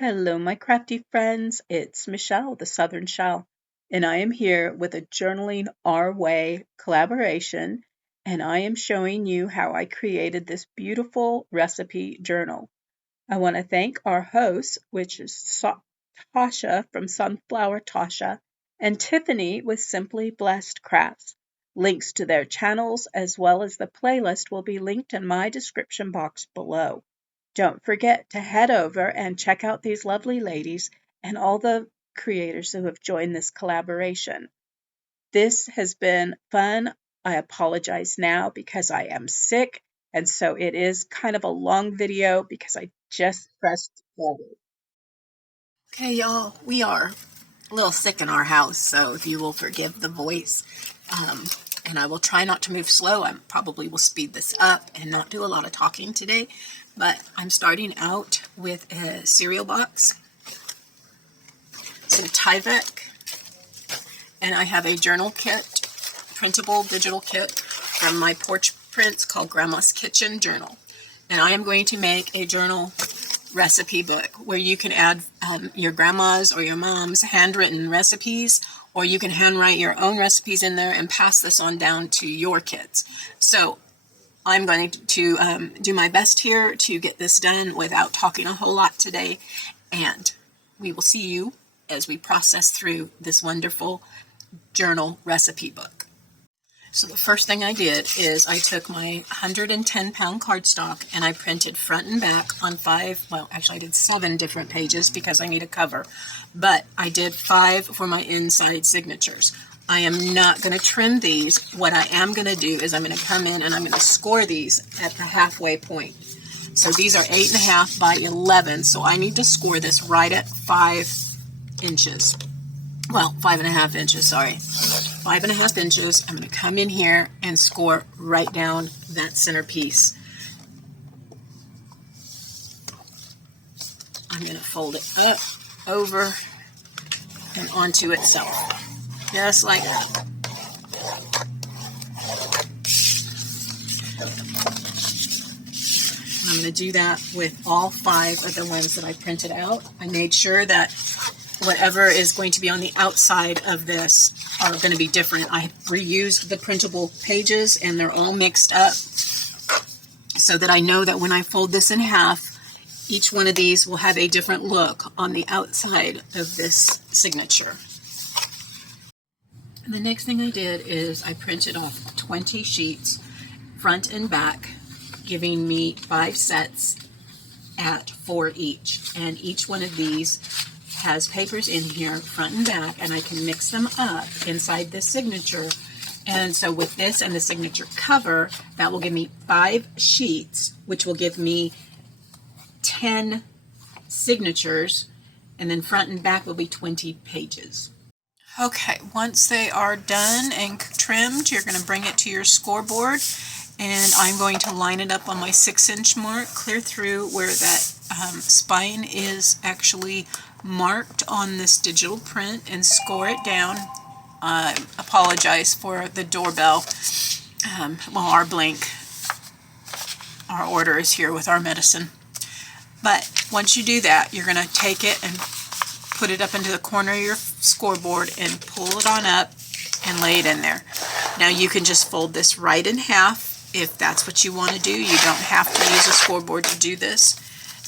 Hello, my crafty friends. It's Michelle, the Southern Shell, and I am here with a Journaling Our Way collaboration, and I am showing you how I created this beautiful recipe journal. I want to thank our hosts, which is Tosha from Sunflower Tosha and Tiffany with Simply Blessed Crafts. Links to their channels as well as the playlist will be linked in my description box below. Don't forget to head over and check out these lovely ladies and all the creators who have joined this collaboration. This has been fun. I apologize now because I am sick, and so it is kind of a long video because I just pressed forward. Okay, y'all, we are a little sick in our house, so if you will forgive the voice, and I will try not to move slow. I probably will speed this up and not do a lot of talking today, but I'm starting out with a cereal box, some Tyvek, and I have a journal kit, printable digital kit from my porch prints called Grandma's Kitchen Journal. And I am going to make a journal recipe book where you can add your grandma's or your mom's handwritten recipes, or you can handwrite your own recipes in there and pass this on down to your kids. So I'm going to do my best here to get this done without talking a whole lot today, and we will see you as we process through this wonderful journal recipe book. So the first thing I did is I took my 110-pound cardstock and I printed front and back on I did 7 different pages because I need a cover, but I did 5 for my inside signatures. I am not going to trim these. What I am going to do is I'm going to come in and I'm going to score these at the halfway point. So these are 8.5 by 11, so I need to score this right at 5 inches. Well, 5.5 inches, sorry. 5.5 inches. I'm going to come in here and score right down that center piece. I'm going to fold it up, over, and onto itself. Just like that. I'm going to do that with all 5 of the ones that I printed out. I made sure that whatever is going to be on the outside of this are going to be different. I reused the printable pages and they're all mixed up so that I know that when I fold this in half, each one of these will have a different look on the outside of this signature. And the next thing I did is I printed off 20 sheets, front and back, giving me 5 sets at 4 each. And each one of these has papers in here, front and back, and I can mix them up inside this signature. And so with this and the signature cover, that will give me 5 sheets, which will give me 10 signatures, and then front and back will be 20 pages. Okay, once they are done and trimmed, you're going to bring it to your scoreboard, and I'm going to line it up on my 6-inch mark, clear through where that spine is actually marked on this digital print, and score it down. I apologize for the doorbell. Our blink, our order is here with our medicine. But once you do that, you're going to take it and put it up into the corner of your scoreboard and pull it on up and lay it in there. Now you can just fold this right in half if that's what you want to do. You don't have to use a scoreboard to do this.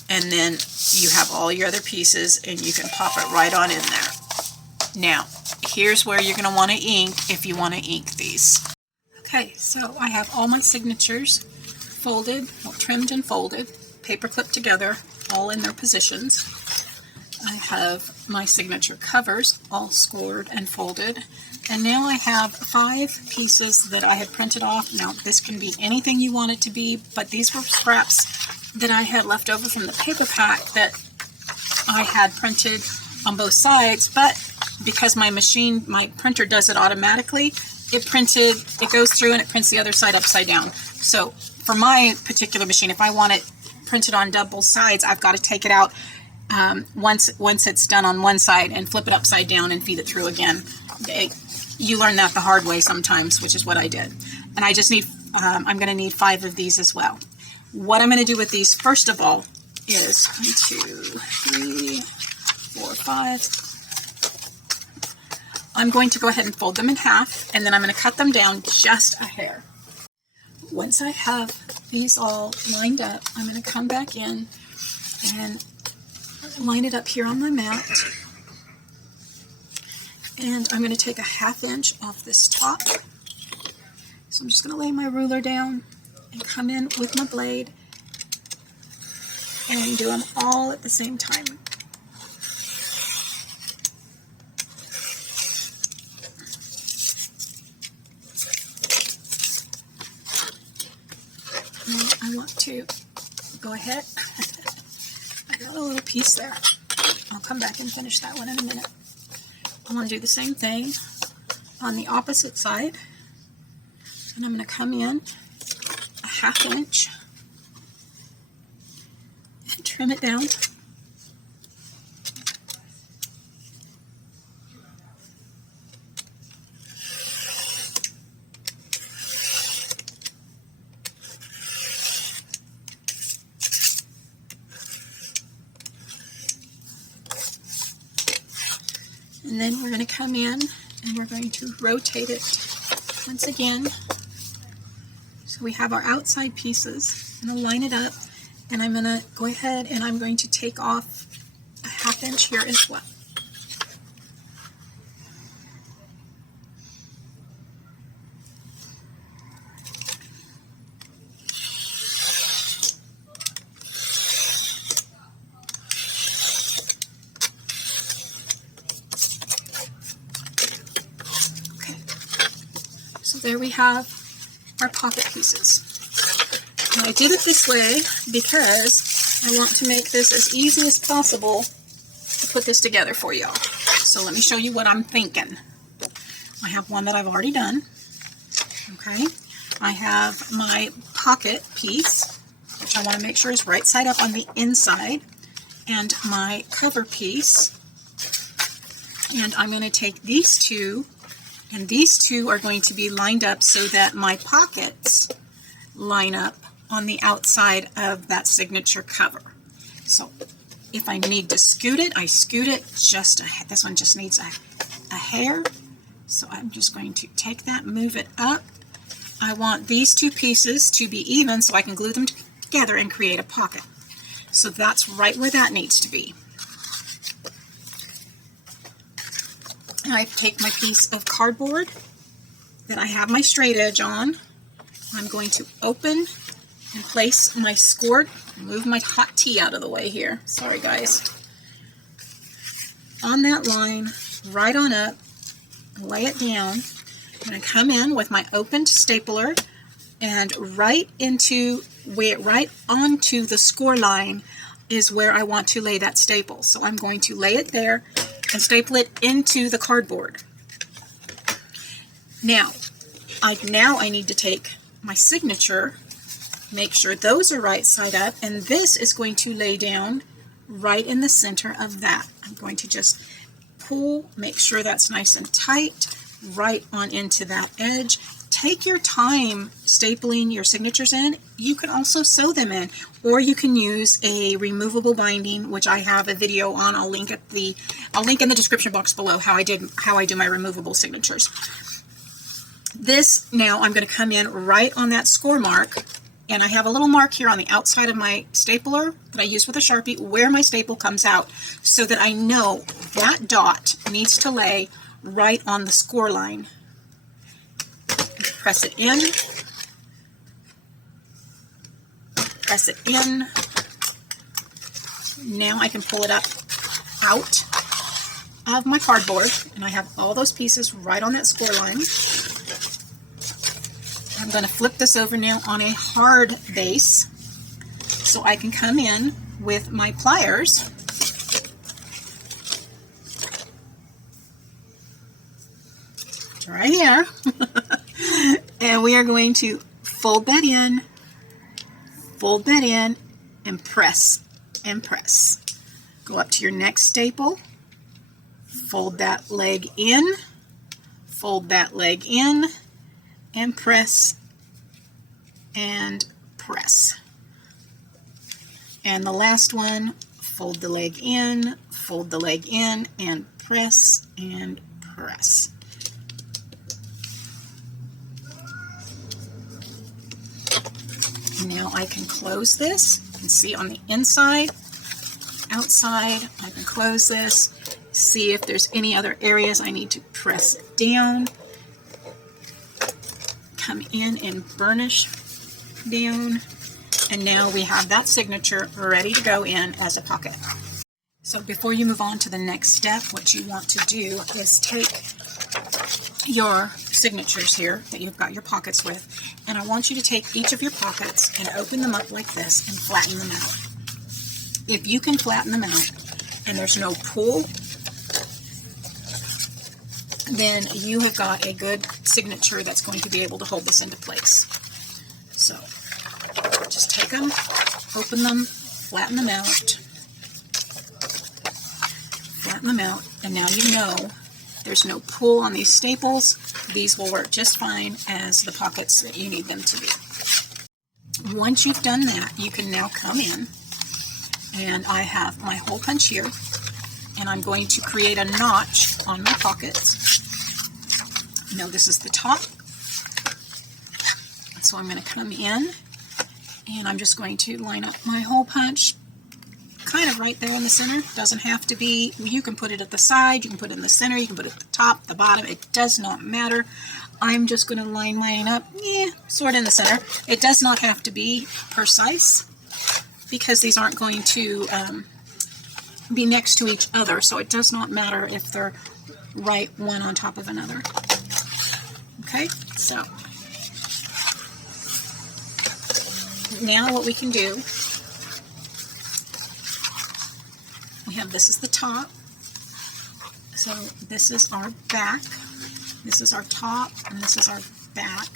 And then you have all your other pieces and you can pop it right on in there. Now, here's where you're going to want to ink if you want to ink these. Okay, so I have all my signatures folded, trimmed and folded, paper clipped together, all in their positions. I have my signature covers all scored and folded. And now I have 5 pieces that I have printed off. Now, this can be anything you want it to be, but these were scraps that I had left over from the paper pack that I had printed on both sides, but because my printer does it automatically, it goes through and it prints the other side upside down. So for my particular machine, if I want it printed on double sides, I've got to take it out once it's done on one side and flip it upside down and feed it through again. You learn that the hard way sometimes, which is what I did. And I just need, I'm going to need 5 of these as well. What I'm going to do with these, first of all, is 1, 2, 3, 4, 5. I'm going to go ahead and fold them in half, and then I'm going to cut them down just a hair. Once I have these all lined up, I'm going to come back in and line it up here on my mat. And I'm going to take a 1/2 inch off this top. So I'm just going to lay my ruler down and come in with my blade and do them all at the same time. And I want to go ahead. I got a little piece there. I'll come back and finish that one in a minute. I want to do the same thing on the opposite side. And I'm going to come in a 1/2 inch and trim it down. And then we're going to come in and we're going to rotate it once again. So we have our outside pieces. I'm going to line it up, and I'm going to go ahead and I'm going to take off a 1/2 inch here as well. So there we have our pocket pieces. Now I did it this way because I want to make this as easy as possible to put this together for y'all. So let me show you what I'm thinking. I have one that I've already done. Okay. I have my pocket piece, which I want to make sure is right side up on the inside, and my cover piece. And I'm going to take these two, and these two are going to be lined up so that my pockets line up on the outside of that signature cover. So if I need to scoot it, I scoot it just this one just needs a hair. So I'm just going to take that, move it up. I want these two pieces to be even so I can glue them together and create a pocket. So that's right where that needs to be. I take my piece of cardboard that I have my straight edge on. I'm going to open and place my scored, move my hot tea out of the way here, sorry guys, on that line, right on up, lay it down. I'm going to come in with my opened stapler and right onto the score line is where I want to lay that staple. So I'm going to lay it there and staple it into the cardboard. Now I need to take my signature, make sure those are right side up, and this is going to lay down right in the center of that. I'm going to just pull, make sure that's nice and tight, right on into that edge. Take your time stapling your signatures in. You can also sew them in, or you can use a removable binding, which I have a video on. I'll link in the description box below how I do my removable signatures. This, now I'm going to come in right on that score mark, and I have a little mark here on the outside of my stapler that I use with a Sharpie where my staple comes out, so that I know that dot needs to lay right on the score line. Press it in, press it in. Now I can pull it up out of my cardboard, and I have all those pieces right on that score line. I'm going to flip this over now on a hard base so I can come in with my pliers right here. And we are going to fold that in, and press and press. Go up to your next staple, fold that leg in, fold that leg in, and press and press. And the last one, fold the leg in, and press and press. Now I can close this. You can see on the inside, outside, I can close this. See if there's any other areas I need to press down. Come in and burnish down. And now we have that signature ready to go in as a pocket. So before you move on to the next step, what you want to do is take your signatures here that you've got your pockets with, and I want you to take each of your pockets and open them up like this and flatten them out. If you can flatten them out and there's no pull, then you have got a good signature that's going to be able to hold this into place. So just take them, open them, flatten them out, and now you know there's no pull on these staples. These will work just fine as the pockets that you need them to be. Once you've done that, you can now come in, and I have my hole punch here, and I'm going to create a notch on my pockets. Now this is the top, so I'm going to come in, and I'm just going to line up my hole punch kind of right there in the center. Doesn't have to be, you can put it at the side, you can put it in the center, you can put it at the top, the bottom, it does not matter. I'm just going to line mine up, sort of in the center. It does not have to be precise because these aren't going to be next to each other, so it does not matter if they're right one on top of another. Okay, so now what we can do, we have, this is the top, so this is our back, this is our top, and this is our back.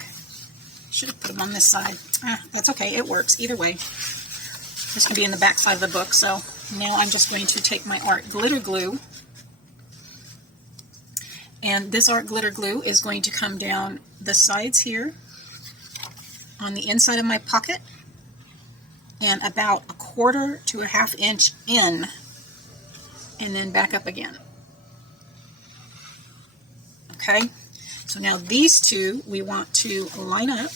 Should have put them on this side. That's okay, it works either way. This can be in the back side of the book. So now I'm just going to take my art glitter glue, and this art glitter glue is going to come down the sides here on the inside of my pocket and about 1/4 to 1/2 inch in, and then back up again. Okay, so now these two we want to line up.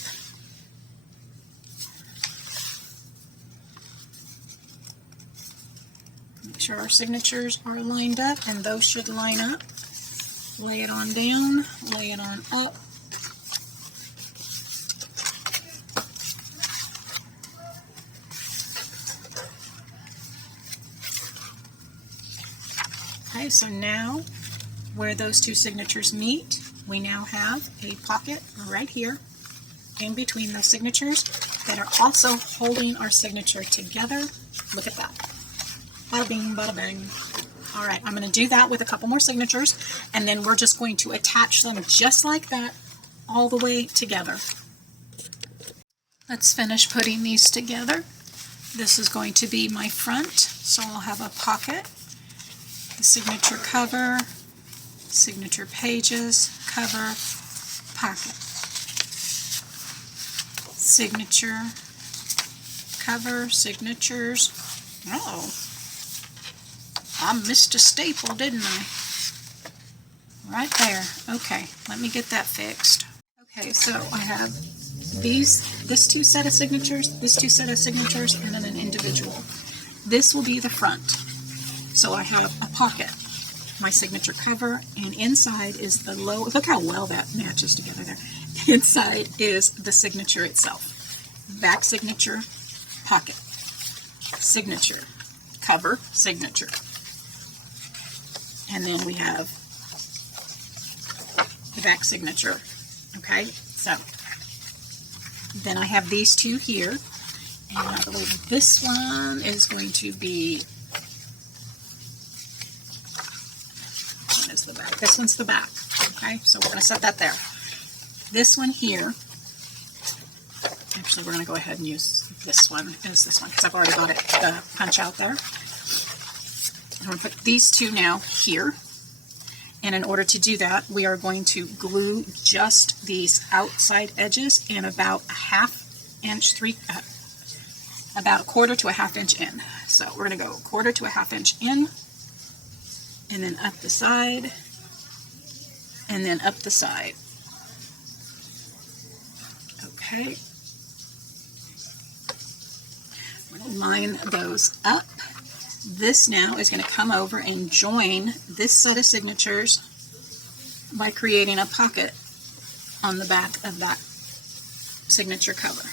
Make sure our signatures are lined up, and those should line up. Lay it on down, lay it on up. Okay, so now where those two signatures meet, we now have a pocket right here in between those signatures that are also holding our signature together. Look at that. Bada bing, bada bang. All right, I'm going to do that with a couple more signatures, and then we're just going to attach them just like that all the way together. Let's finish putting these together. This is going to be my front, so I'll have a pocket, the signature cover, signature pages, cover, pocket, signature, cover, signatures. Uh-oh. I missed a staple, didn't I? Right there. Okay, let me get that fixed. Okay, so I have this two set of signatures, and then an individual. This will be the front. So I have a pocket, my signature cover, and inside is the low. Look how well that matches together there. Inside is the signature itself. Back signature, pocket, signature, cover, signature. And then we have the back signature. Okay, so then I have these two here, and I believe this one is going to be, what is the back? This one's the back. Okay, so we're going to set that there. This one here, actually we're going to go ahead and use this one as this one because I've already got it punch out there. I'm going to put these two now here, and in order to do that, we are going to glue just these outside edges and about a about 1/4 to a 1/2 inch in. So we're going to go 1/4 to a 1/2 inch in, and then up the side, and then up the side. Okay. I'm going to line those up. This now is going to come over and join this set of signatures by creating a pocket on the back of that signature cover.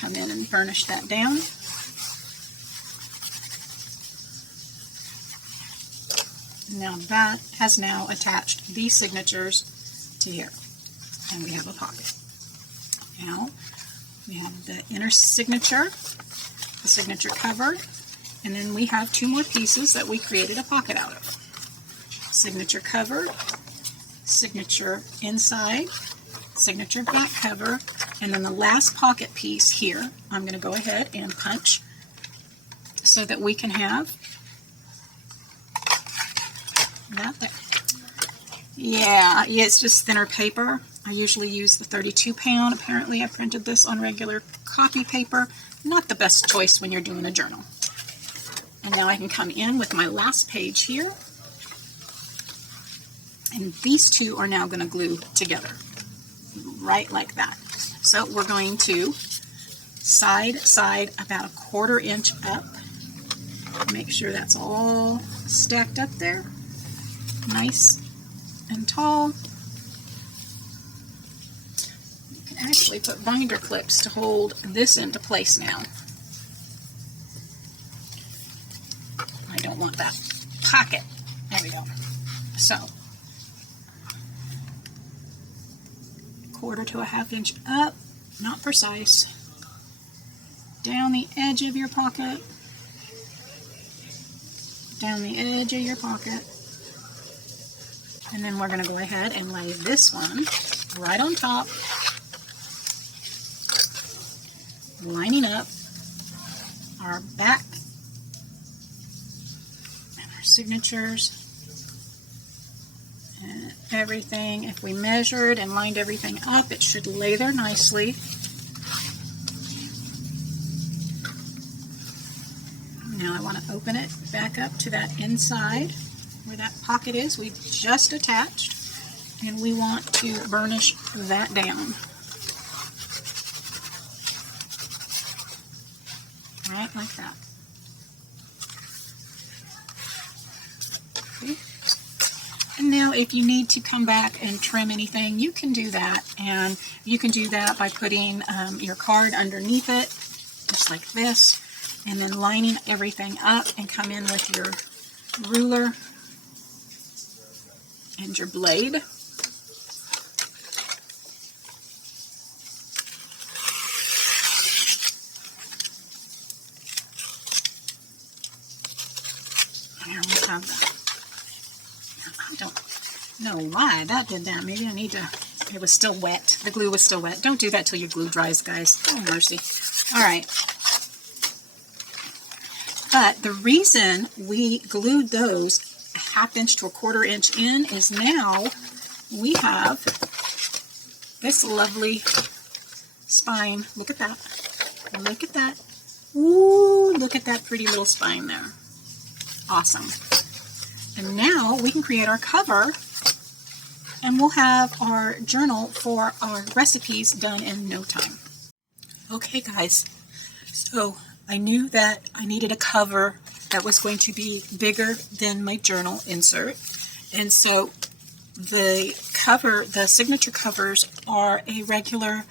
Come in and burnish that down. Now that has now attached these signatures to here, and we have a pocket. Now we have the inner signature, the signature cover, and then we have 2 more pieces that we created a pocket out of. Signature cover, signature inside, signature back cover, and then the last pocket piece here, I'm going to go ahead and punch so that we can have that there. Yeah, it's just thinner paper. I usually use the 32 pound. Apparently I printed this on regular copy paper. Not the best choice when you're doing a journal. And now I can come in with my last page here. And these 2 are now going to glue together. Right like that. So we're going to side about a 1/4 inch up. Make sure that's all stacked up there. Nice and tall. You can actually put binder clips to hold this into place now. I don't want that pocket. There we go. So 1/4 to a 1/2 inch up, not precise, down the edge of your pocket, down the edge of your pocket, and then we're going to go ahead and lay this one right on top, lining up our back and our signatures. And everything, if we measured and lined everything up, it should lay there nicely. Now I want to open it back up to that inside where that pocket is we just attached, and we want to burnish that down. Right like that. Okay. And now if you need to come back and trim anything, you can do that. And you can do that by putting your card underneath it, just like this, and then lining everything up and come in with your ruler and your blade. There we have that. I don't know why that did that. Maybe I need to, it was still wet. The glue was still wet. Don't do that till your glue dries, guys. Oh, mercy. All right. But the reason we glued those a 1/2 inch to a 1/4 inch in is now we have this lovely spine. Look at that. Look at that. Ooh, look at that pretty little spine there. Awesome. And now we can create our cover, and we'll have our journal for our recipes done in no time. Okay, guys. So I knew that I needed a cover that was going to be bigger than my journal insert. And so the cover, the signature covers are a regular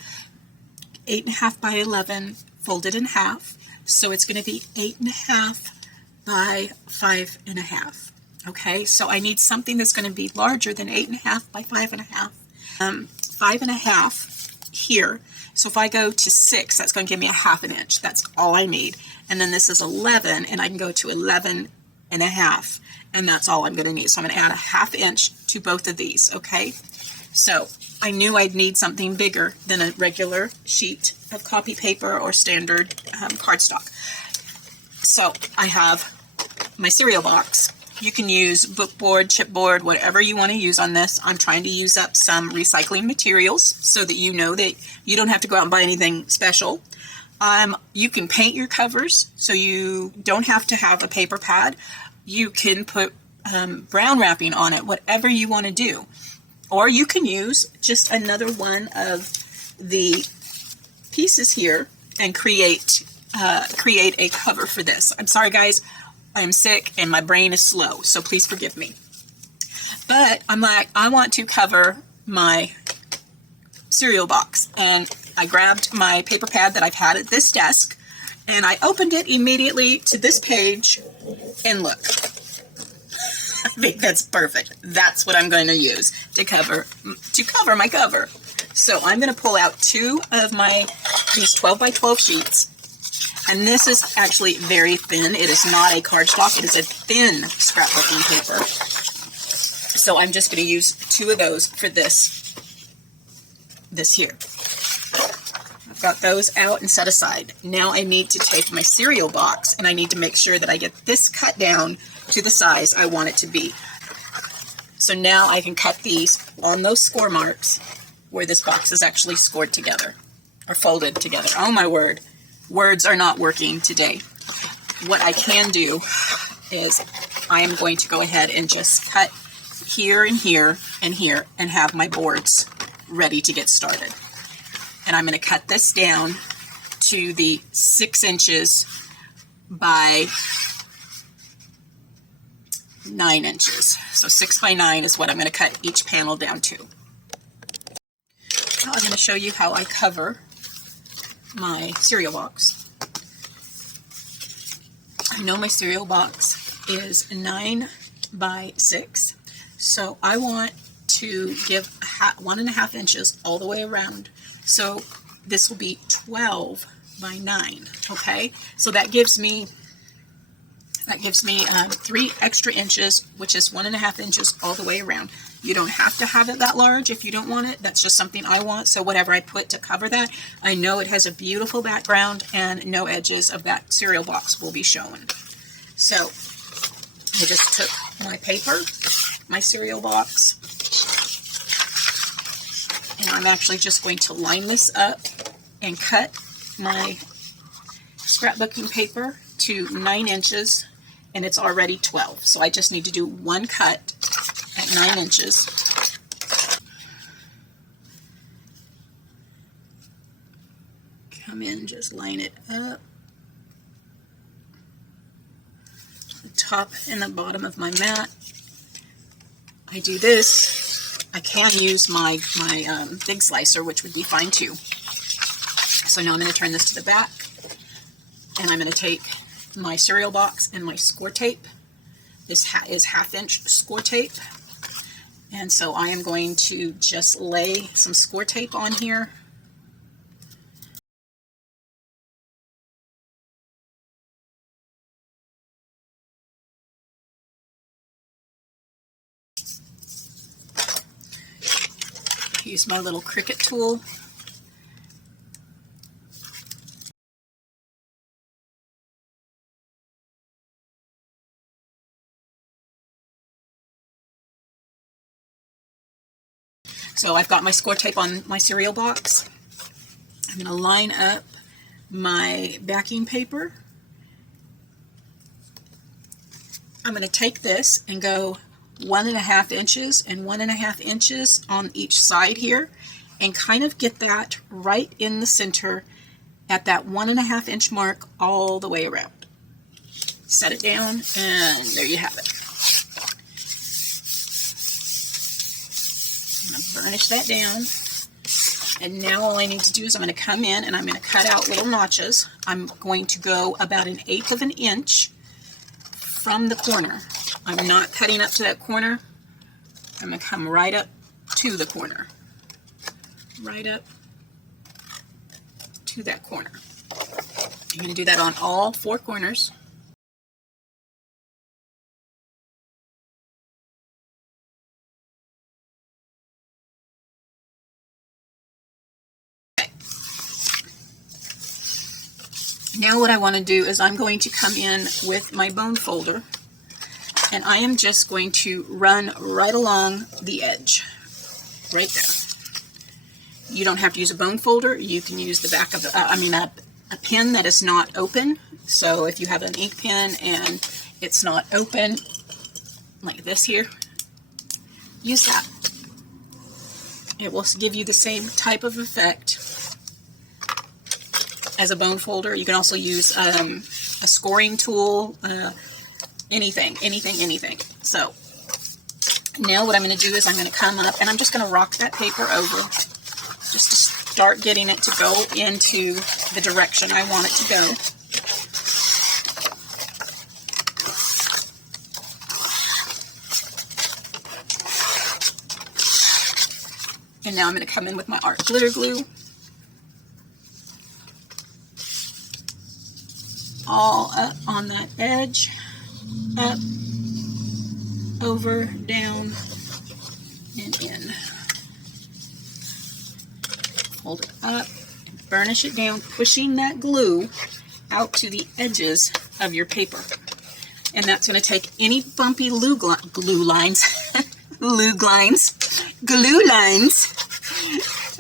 8.5 by 11 folded in half. So it's going to be 8.5 by 5.5. Okay, so I need something that's going to be larger than 8.5 by 5.5. 5.5 here. So if I go to 6, that's going to give me a 1/2 inch. That's all I need. And then this is 11, and I can go to 11.5, and that's all I'm going to need. So I'm going to add a 1/2 inch to both of these, okay? So I knew I'd need something bigger than a regular sheet of copy paper or standard cardstock. So I have my cereal box, You can use bookboard, chipboard, whatever you want to use on this. I'm trying to use up some recycling materials so that you know that you don't have to go out and buy anything special. You can paint your covers so you don't have to have a paper pad. You can put brown wrapping on it, whatever you want to do. Or you can use just another one of the pieces here and create a cover for this. I'm sorry guys, I'm sick and my brain is slow, so please forgive me. But I'm like, I want to cover my cereal box, and I grabbed my paper pad that I've had at this desk, and I opened it immediately to this page, and look, I think that's perfect. That's what I'm going to use to cover my cover. So I'm going to pull out two of these 12 by 12 sheets. And this is actually very thin. It is not a cardstock. It is a thin scrapbooking paper. So I'm just going to use two of those for this here. I've got those out and set aside. Now I need to take my cereal box and I need to make sure that I get this cut down to the size I want it to be. So now I can cut these on those score marks where this box is actually scored together or folded together. Oh my word. Words are not working today. What I can do is I am going to go ahead and just cut here and here and here and have my boards ready to get started. And I'm going to cut this down to the 6 inches by 9 inches. So 6 by 9 is what I'm going to cut each panel down to. Now I'm going to show you how I cover my cereal box. I know my cereal box is 9 by 6, so I want to give 1.5 inches all the way around. So this will be 12 by 9. Okay, so that gives me 3 extra inches, which is 1.5 inches all the way around. You don't have to have it that large if you don't want it. That's just something I want. So whatever I put to cover that, I know it has a beautiful background and no edges of that cereal box will be shown. So I just took my paper, my cereal box, and I'm actually just going to line this up and cut my scrapbooking paper to 9 inches, and it's already 12. So I just need to do one cut at 9 inches. Come in, just line it up. The top and the bottom of my mat. I do this. I can use my big slicer, which would be fine too. So now I'm going to turn this to the back, and I'm going to take my cereal box and my score tape. This is 1/2 inch score tape. And so I am going to just lay some score tape on here. Use my little Cricut tool. So I've got my score tape on my cereal box. I'm going to line up my backing paper. I'm going to take this and go 1.5 inches and 1.5 inches on each side here and kind of get that right in the center at that 1.5 inch mark all the way around. Set it down, and there you have it. I'm going to burnish that down, and now all I need to do is I'm going to come in and I'm going to cut out little notches. I'm going to go about 1/8 of an inch from the corner. I'm not cutting up to that corner. I'm going to come right up to the corner. Right up to that corner. I'm going to do that on all 4 corners. Now what I want to do is I'm going to come in with my bone folder, And I am just going to run right along the edge, right there. You don't have to use a bone folder. You can use the back of the, a pen that is not open. So if you have an ink pen and it's not open, like this here, use that. It will give you the same type of effect as a bone folder. You can also use a scoring tool, anything. So now what I'm going to do is I'm going to come up and I'm just going to rock that paper over just to start getting it to go into the direction I want it to go. And now I'm going to come in with my art glitter glue. All up on that edge. Up, over, down, and in. Hold it up, and burnish it down, pushing that glue out to the edges of your paper. And that's going to take any bumpy glue lines,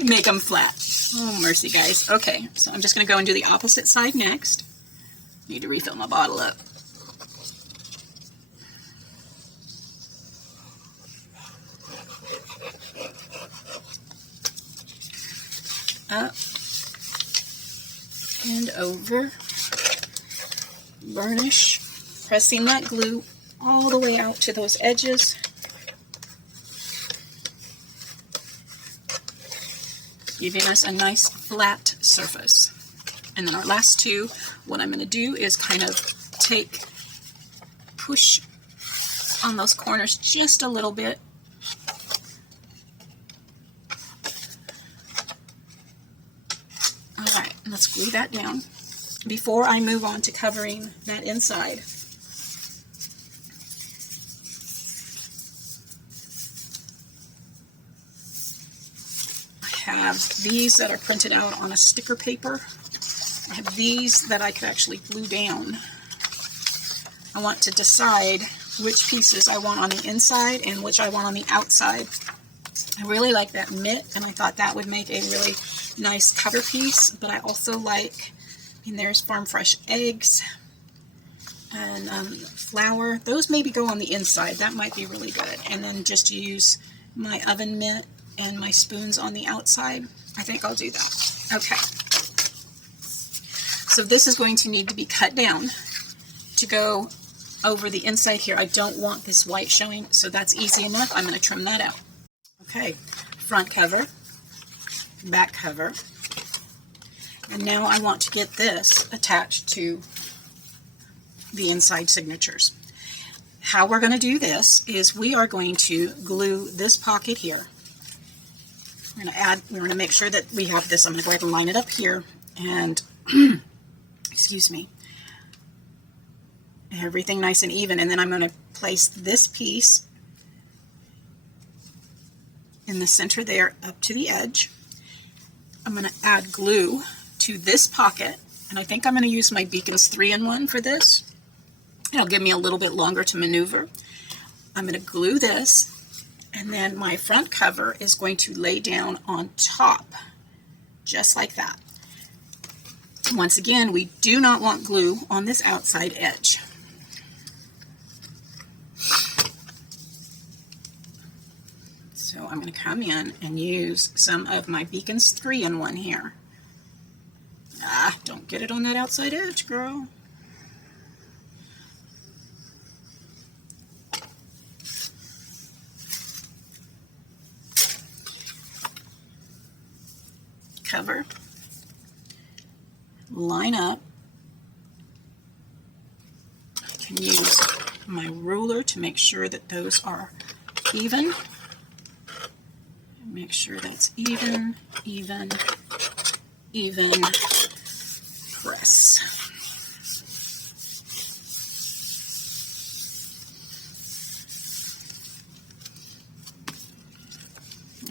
make them flat. Oh, mercy, guys. Okay, so I'm just going to go and do the opposite side next. Need to refill my bottle up. Up and over. Burnish, pressing that glue all the way out to those edges. Giving us a nice flat surface. And then our last two, what I'm going to do is kind of push on those corners just a little bit. All right, let's glue that down. Before I move on to covering that inside, I have these that are printed out on a sticker paper. I have these that I could actually glue down. I want to decide which pieces I want on the inside and which I want on the outside. I really like that mitt, and I thought that would make a really nice cover piece, but I also like, there's farm fresh eggs and flour. Those maybe go on the inside. That might be really good. And then just use my oven mitt and my spoons on the outside. I think I'll do that. Okay. So this is going to need to be cut down to go over the inside here. I don't want this white showing, so that's easy enough. I'm going to trim that out. Okay, front cover, back cover, and now I want to get this attached to the inside signatures. How we're going to do this is we are going to glue this pocket here. We're going to make sure that we have this. I'm going to go ahead and line it up here, and excuse me, everything nice and even, and then I'm going to place this piece in the center there up to the edge. I'm going to add glue to this pocket, and I think I'm going to use my Beacon's 3-in-1 for this. It'll give me a little bit longer to maneuver. I'm going to glue this, and then my front cover is going to lay down on top, just like that. Once again, we do not want glue on this outside edge. So I'm going to come in and use some of my Beacon's 3-in-1 here. Don't get it on that outside edge, girl. Cover. Line up. I can use my ruler to make sure that those are even. Make sure that's even. Press.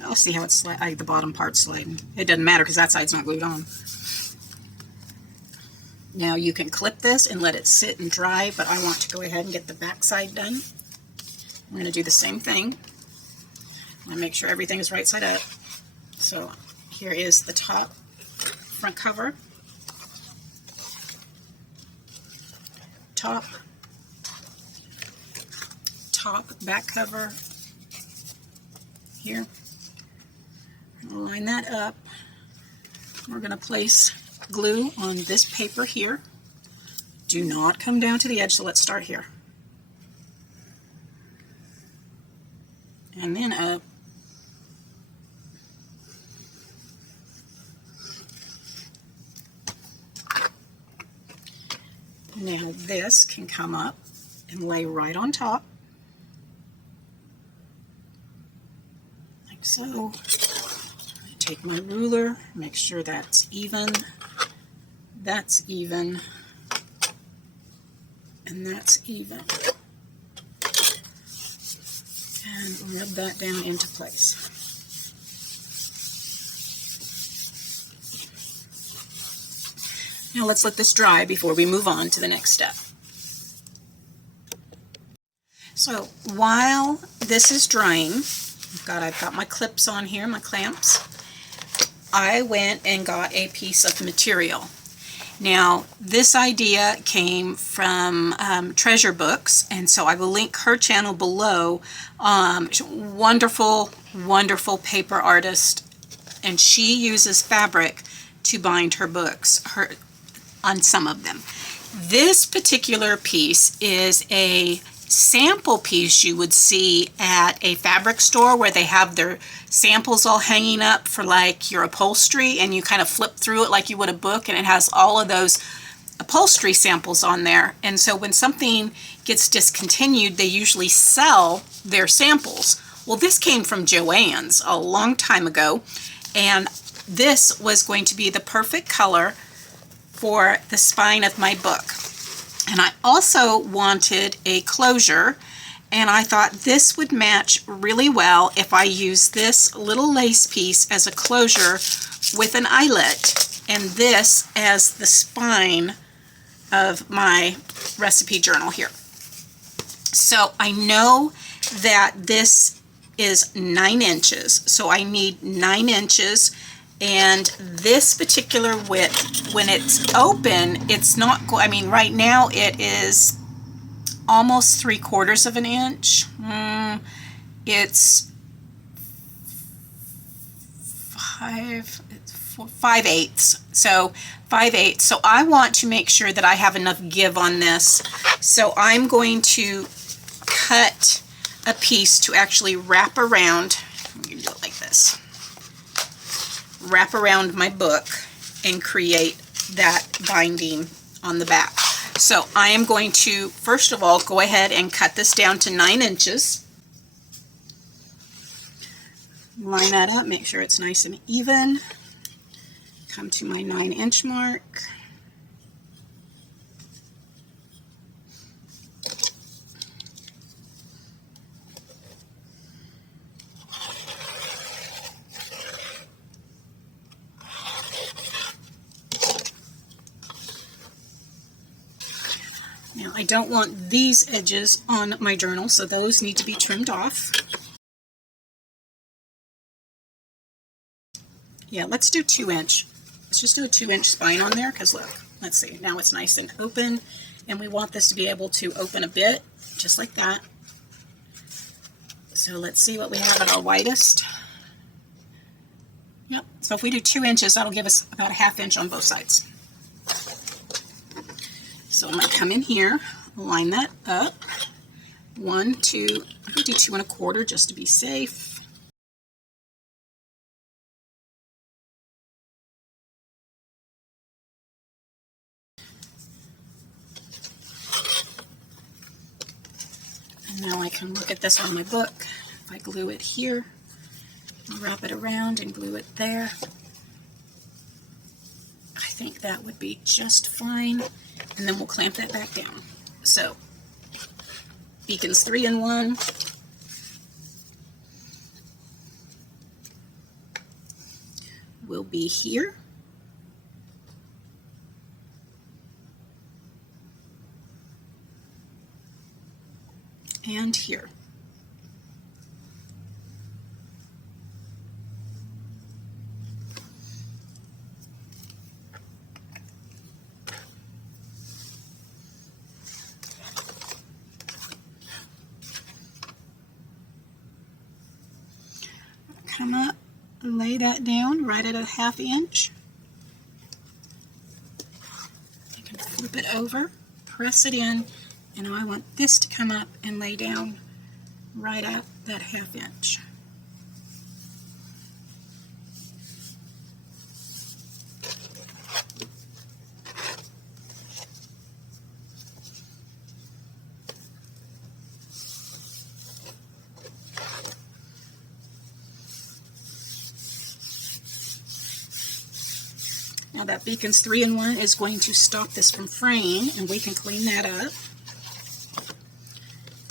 I'll see how it's the bottom part's sliding. It doesn't matter because that side's not glued on. Now you can clip this and let it sit and dry, but I want to go ahead and get the back side done. I'm going to do the same thing. I'm going to make sure everything is right side up. So here is the top front cover, top back cover here. Line that up. We're going to place glue on this paper here. Do not come down to the edge, so let's start here. And then up. Now this can come up and lay right on top, like so. Take my ruler, make sure that's even, and that's even. And rub that down into place. Now let's let this dry before we move on to the next step. So while this is drying, I've got my clips on here, my clamps. I went and got a piece of material. Now, this idea came from Treasure Books, and so I will link her channel below. Wonderful, wonderful paper artist, and she uses fabric to bind her books, on some of them. This particular piece is a sample piece you would see at a fabric store where they have their samples all hanging up for like your upholstery, and you kind of flip through it like you would a book, and it has all of those upholstery samples on there. And so when something gets discontinued, they usually sell their samples. Well, this came from Joann's a long time ago, and this was going to be the perfect color for the spine of my book. And I also wanted a closure, and I thought this would match really well if I use this little lace piece as a closure with an eyelet, and this as the spine of my recipe journal here. So I know that this is 9 inches, so I need 9 inches. And this particular width, when it's open, it's not, I mean, right now it is almost 3/4 of an inch. It's 5/8. So 5/8. So I want to make sure that I have enough give on this. So I'm going to cut a piece to actually wrap around. I'm going to do it like this. Wrap around my book and create that binding on the back. So I am going to, first of all, go ahead and cut this down to 9 inches. Line that up, make sure it's nice and even. Come to my 9-inch mark. Now I don't want these edges on my journal, so those need to be trimmed off. Yeah, let's do 2-inch. Let's just do a 2-inch spine on there, because look, let's see, now it's nice and open, and we want this to be able to open a bit, just like that. So let's see what we have at our widest. Yep, so if we do 2 inches, that'll give us about a 1/2 inch on both sides. So I'm going to come in here, line that up. 1, 2, I'm going to do 2 1/4 just to be safe. And now I can look at this on my book. If I glue it here, wrap it around and glue it there, I think that would be just fine. And then we'll clamp that back down. So, beacons 3-in-1. Will be here. And here. come up, lay that down right at a 1/2 inch. You can flip it over, press it in, and I want this to come up and lay down right at that 1/2 inch. Now that Beacon's 3-in-1 is going to stop this from fraying, and we can clean that up,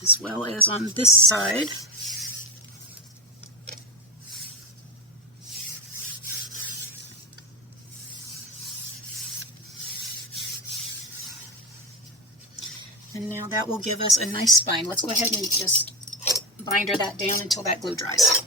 as well as on this side. And now that will give us a nice spine. Let's go ahead and just binder that down until that glue dries.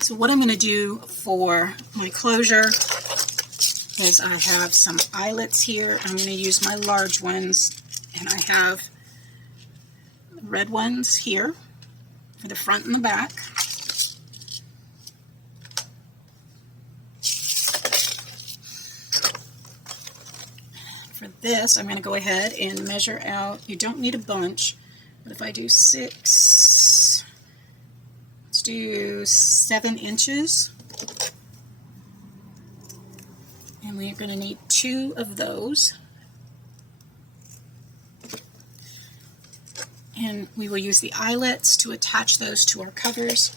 So what I'm going to do for my closure is I have some eyelets here. I'm going to use my large ones, and I have red ones here for the front and the back. For this, I'm going to go ahead and measure out. You don't need a bunch, but if I do 6, let's do 7 inches. And we're going to need 2 of those. And we will use the eyelets to attach those to our covers.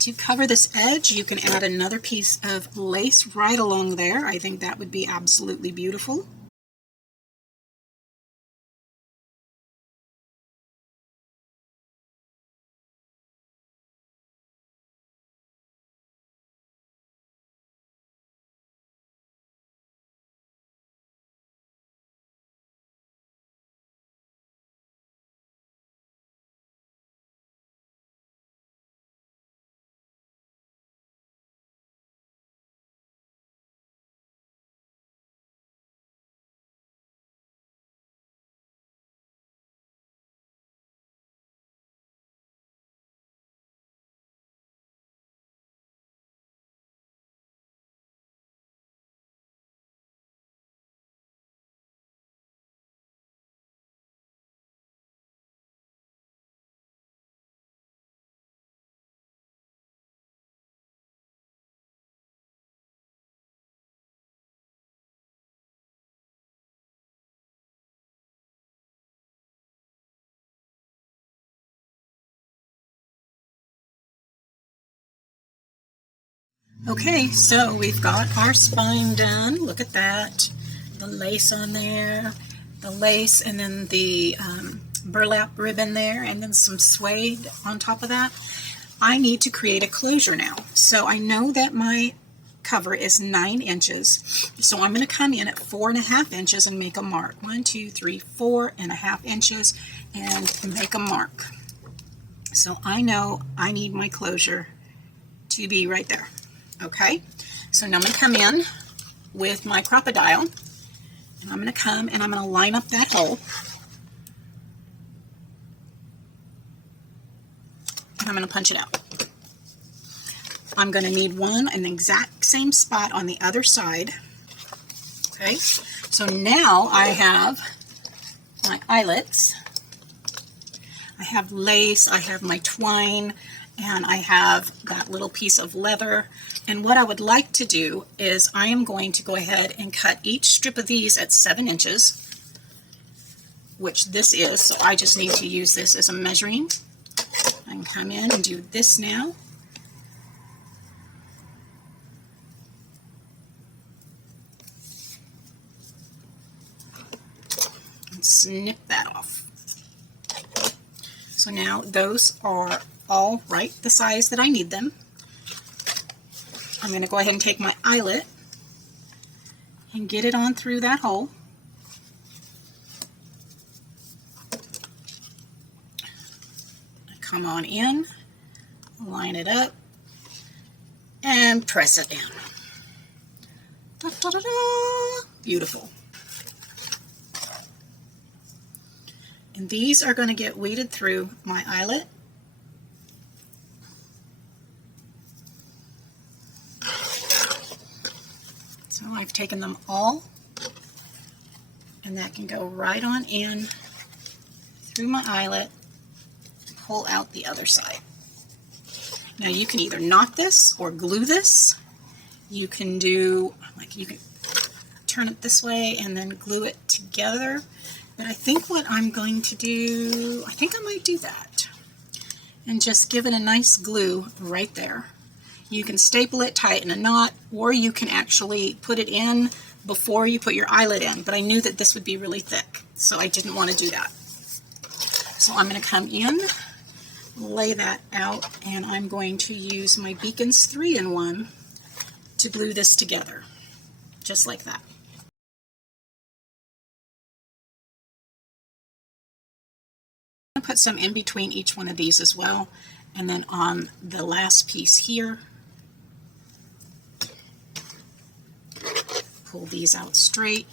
To cover this edge, you can add another piece of lace right along there. I think that would be absolutely beautiful. Okay, so we've got our spine done. Look at that. The lace on there, the lace, and then the burlap ribbon there, and then some suede on top of that. I need to create a closure now. So I know that my cover is 9 inches. So I'm going to come in at 4.5 inches and make a mark. 1, 2, 3, 4.5 inches and make a mark. So I know I need my closure to be right there. Okay, so now I'm going to come in with my crocodile, and I'm going to come and I'm going to line up that hole, and I'm going to punch it out. I'm going to need an exact same spot on the other side. Okay, so now I have my eyelets, I have lace, I have my twine, and I have that little piece of leather. And what I would like to do is I am going to go ahead and cut each strip of these at 7 inches, which this is, so I just need to use this as a measuring. I can come in and do this now. And snip that off. So now those are all right the size that I need them. I'm going to go ahead and take my eyelet and get it on through that hole. come on in, line it up, and press it down. Da, da, da, da. Beautiful. And these are going to get weeded through my eyelet. So I've taken them all, and that can go right on in through my eyelet, pull out the other side. Now you can either knot this or glue this. You can do, like, you can turn it this way and then glue it together. But I think what I'm going to do, I think I might do that and just give it a nice glue right there. You can staple it, tie it in a knot, or you can actually put it in before you put your eyelet in. But I knew that this would be really thick, so I didn't want to do that. So I'm going to come in, lay that out, and I'm going to use my Beacons 3-in-1 to glue this together, just like that. I'm going to put some in between each one of these as well, and then on the last piece here, pull these out straight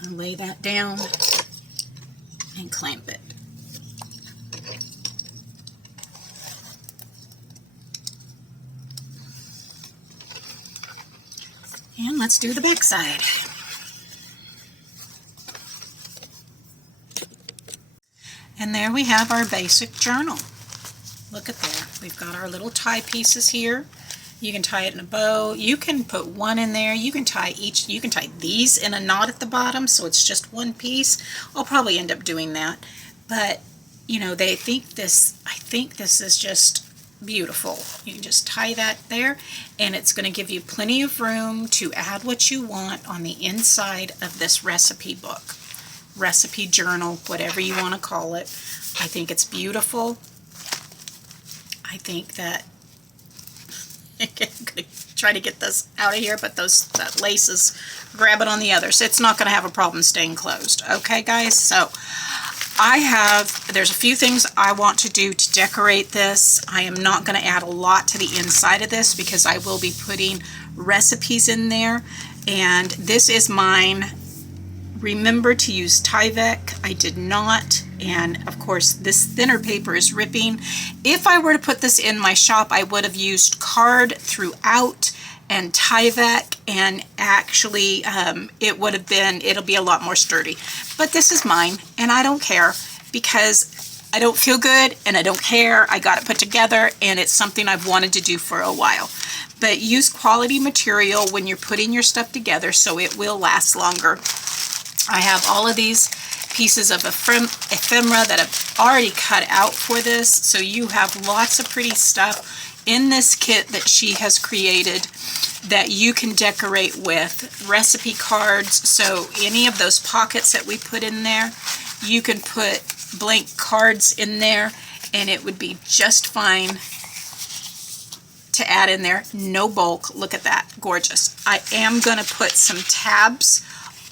and lay that down and clamp it. And let's do the back side. And there we have our basic journal. Look at there. We've got our little tie pieces here. You can tie it in a bow. You can put one in there. You can tie these in a knot at the bottom, so it's just one piece. I'll probably end up doing that. But, you know, I think this is just beautiful. You can just tie that there, and it's going to give you plenty of room to add what you want on the inside of this recipe book, recipe journal, whatever you want to call it. I think it's beautiful. I think that I'm going to try to get this out of here, but that lace is grabbing on the other, so it's not going to have a problem staying closed. Okay, guys, so there's a few things I want to do to decorate this. I am not going to add a lot to the inside of this because I will be putting recipes in there, and this is mine. Remember to use Tyvek. I did not, and of course this thinner paper is ripping. If I were to put this in my shop, I would have used card throughout and Tyvek, and actually it'll be a lot more sturdy. But this is mine, and I don't care because I don't feel good and I don't care. I got it put together, and it's something I've wanted to do for a while. But use quality material when you're putting your stuff together so it will last longer. I have all of these pieces of ephemera that I've already cut out for this, so you have lots of pretty stuff in this kit that she has created that you can decorate with. Recipe cards, so any of those pockets that we put in there, you can put blank cards in there, and it would be just fine to add in there. No bulk. Look at that. Gorgeous. I am going to put some tabs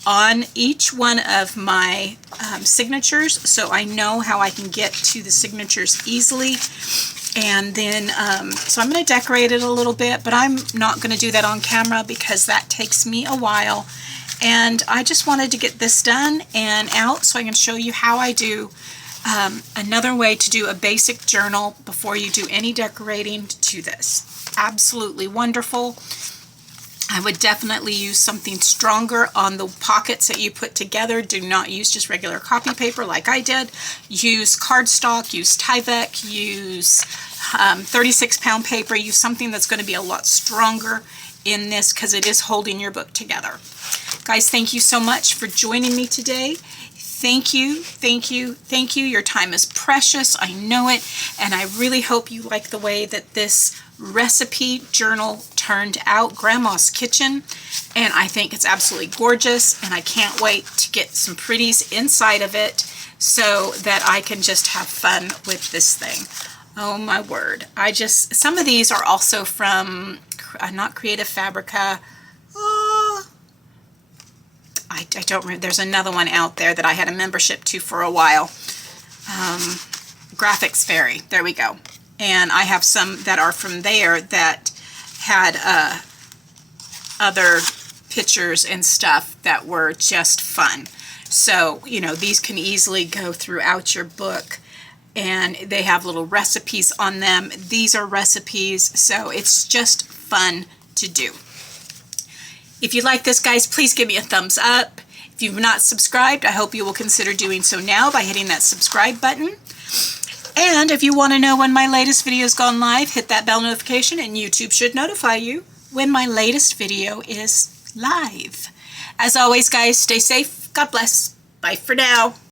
on each one of my signatures, so I know how I can get to the signatures easily. And then, so I'm going to decorate it a little bit, but I'm not going to do that on camera because that takes me a while. And I just wanted to get this done and out so I can show you how I do another way to do a basic journal before you do any decorating to this. Absolutely wonderful. I would definitely use something stronger on the pockets that you put together. Do not use just regular copy paper like I did. Use cardstock, use Tyvek, use 36-pound paper. Use something that's going to be a lot stronger in this because it is holding your book together. Guys, thank you so much for joining me today. Thank you, thank you, thank you. Your time is precious. I know it, and I really hope you like the way that this recipe journal turned out, Grandma's Kitchen, and I think it's absolutely gorgeous, and I can't wait to get some pretties inside of it so that I can just have fun with this thing. Oh my word. Some of these are also from, not Creative Fabrica, I don't remember, there's another one out there that I had a membership to for a while. Graphics Fairy. There we go. And I have some that are from there that had other pictures and stuff that were just fun. So, you know, these can easily go throughout your book, and they have little recipes on them. These are recipes, so it's just fun to do. If you like this, guys, please give me a thumbs up. If you've not subscribed, I hope you will consider doing so now by hitting that subscribe button. And if you want to know when my latest video has gone live, hit that bell notification, and YouTube should notify you when my latest video is live. As always, guys, stay safe. God bless. Bye for now.